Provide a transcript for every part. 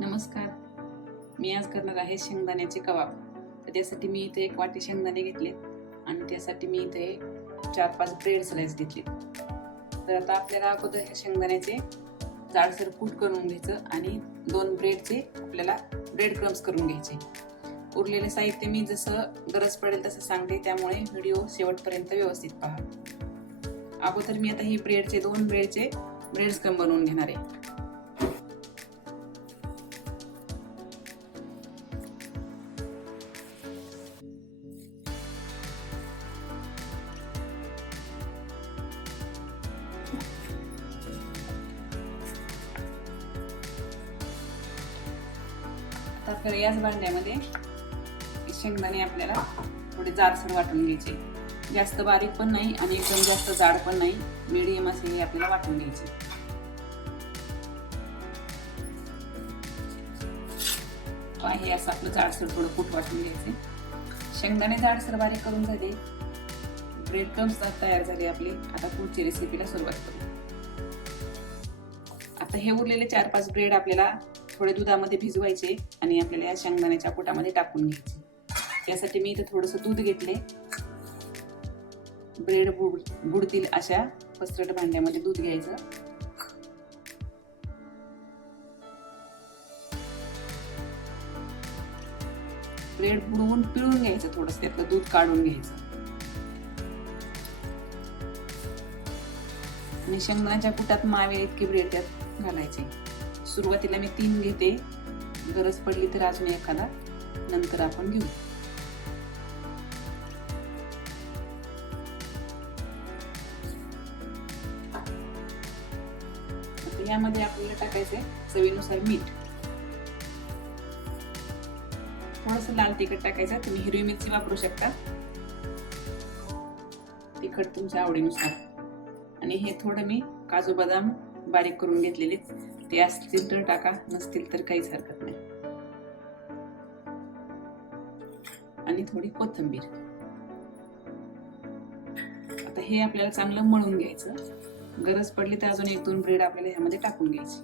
नमस्कार. मी आज करणार आहे शेंगदाण्याचे कबाब. तर त्यासाठी मी इथे 1 वाटी शेंगदाणे घेतले आणि त्यासाठी मी इथे 4-5 ब्रेड स्लाइस घेतले. तर आता आपल्याला अगोदर ह्या शेंगदाण्याचे जाडसर कूट करून घ्यायचं आणि 2 ब्रेडचे आपल्याला ब्रेड क्रम्स करून घ्यायचे. उरलेले साहित्य मी जसं गरज पडेल तसं सांगते, त्यामुळे व्हिडिओ शेवटपर्यंत व्यवस्थित पहा. अगोदर मी आता ही 2 ब्रेडचे ब्रेड क्रम्स बनवून घेणार आहे. तर याच भांड्यामध्ये शेंगदाणे आपल्याला थोडे जाडसर वाटून घ्यायचे. जास्त बारीक पण नाही आणि एकदम जास्त जाड पण नाही, मीडियम असे हे आपल्याला वाटून घ्यायचे. हे असं आपलं जाडसर थोडं कूट वाटून घ्यायचे. शेंगदाणे जाडसर बारीक करून झाले, ब्रेड क्रम्स तयार झाले आपले. आता पुढची रेसिपीला सुरुवात करू. आता हे उरलेले 4-5 ब्रेड आपल्याला थोडे दुधामध्ये भिजवायचे आणि आपल्याला या शेंगदाण्याच्या कुटामध्ये टाकून घ्यायचे. यासाठी मी इथे थोडंसं दूध घेतले. ब्रेड बुडतील अशा पसरट भांड्यामध्ये दूध घ्यायचं. ब्रेड बुडवून पिळून घ्यायचं, थोडंसं त्यातलं दूध काढून घ्यायचं आणि शेंगदाण्याच्या कुटात मावे इतके ब्रेड त्यात घालायचे. सुरुवातीला मी 3 घेते, गरज पडली तर अजून एखादा नंतर आपण घेऊ. यामध्ये आपल्याला टाकायचंय चवीनुसार मीठ. थोडंसं लाल तिखट टाकायचं. तुम्ही हिरवी मिरची वापरू शकता, तिखट तुमच्या आवडीनुसार. आणि हे थोडं मी काजू बदाम बारीक करून घेतलेले, ते असतील तर टाका, नसतील तर काहीच हरकत नाही. आणि थोडी कोथिंबीर. आता हे आपल्याला चांगलं मळून घ्यायचं. गरज पडली तर अजून 1-2 ब्रेड आपल्याला ह्यामध्ये टाकून घ्यायची.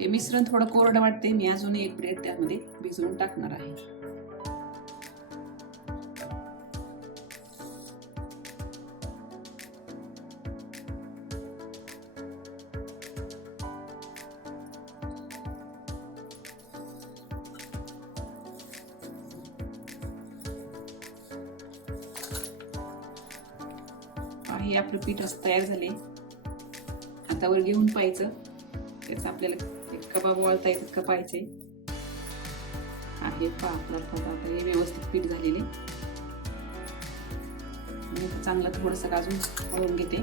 हे मिश्रण थोडं कोरडं वाटते, मी अजून 1 ब्रेड त्यामध्ये भिजवून टाकणार आहे. हे आपलं पीठ असं तयार झाले. हातावर घेऊन पाहायचं, त्याचं आपल्याला एक कबाब वळता येतात का पाहायचे. आहे पहा आपला आता हे व्यवस्थित पीठ झालेले. चांगलं थोडंसं काजून मळून घेते.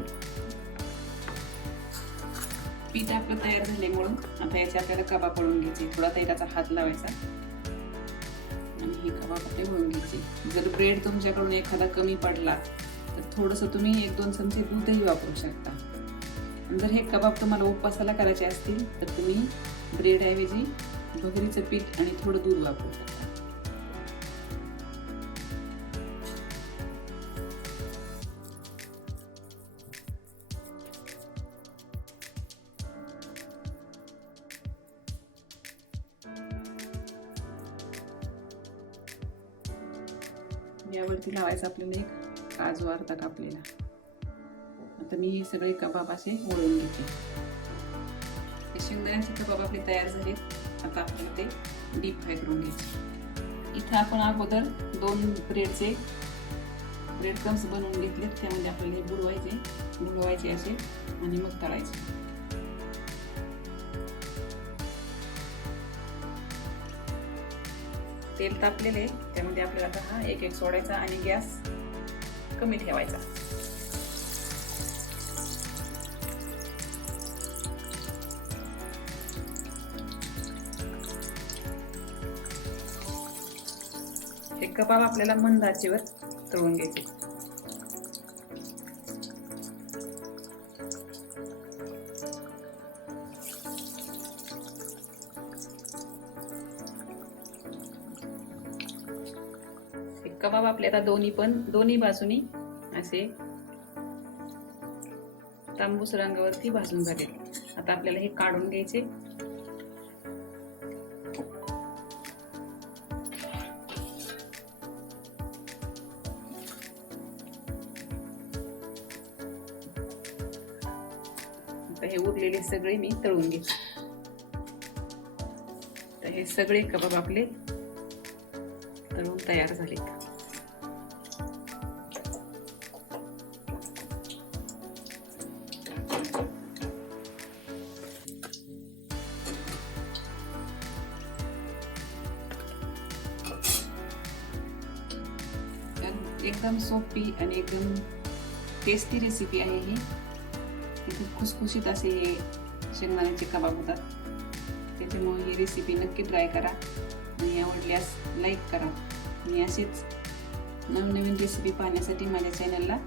पीठ आपलं तयार झाले मळून. आता याचे आपल्याला कबाब वळून घ्यायचे. थोडा तेलाचा हात लावायचा आणि हे कबाब आपले वळून घ्यायचे. जर ब्रेड तुमच्याकडून एखादा कमी पडला तर थोडंसं तुम्ही 1-2 चमचे दूधही वापरू शकता. जर हे कबाब तुम्हाला उपवासाला करायचे असतील तर तुम्ही ब्रेड ऐवजी भगरीचं पीठ आणि थोडं दूध वापरू शकता. यावरती लावायचं आपल्याला एक काजू अर्धा कापलेला. आता मी हे सगळे कबाब असे वळून घेते. शेंगदाण्याचे कबाब आपले तयार झाले. आता आपल्याला ते डीप फ्राय करून घ्यायचे. इथं आपण अगोदर 2 ब्रेड क्रम्स बनवून घेतले, त्यामध्ये आपल्याला हे बुडवायचे असे आणि मग तळायचे. तेल तापलेले, त्यामध्ये आपल्याला आता हा एक सोडायचा आणि गॅस कमी ठेवायचा. हे कबाब आपल्याला मंद आचेवर तळून घ्यायचे. कबाब आपले आता दोन्ही बाजूनी असे तांबूस रंगावरती भाजून झाले. आता आपल्याला हे काढून घ्यायचे. आता हे उरलेले सगळे मी तळून घेते. तर हे सगळे कबाब आपले तळून तयार झालेत. एकदम सोपी आणि एकदम टेस्टी रेसिपी आहे ही. खूप खुसखुशीत असे हे शेंगदाण्याचे कबाब होतात. त्याच्यामुळे ही रेसिपी नक्की ट्राय करा आणि आवडल्यास लाईक करा. आणि असेच नवनवीन रेसिपी पाहण्यासाठी माझ्या चॅनलला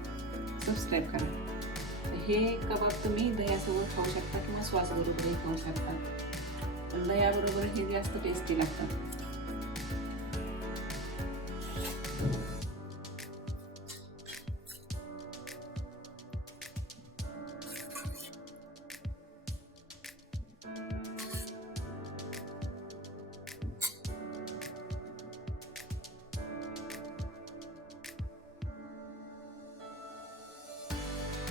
सबस्क्राईब करा. हे कबाब तुम्ही दह्यासोबत खाऊ शकता किंवा सॉसबरोबरही खाऊ शकता. पण दह्याबरोबर हे जास्त टेस्टी लागतात.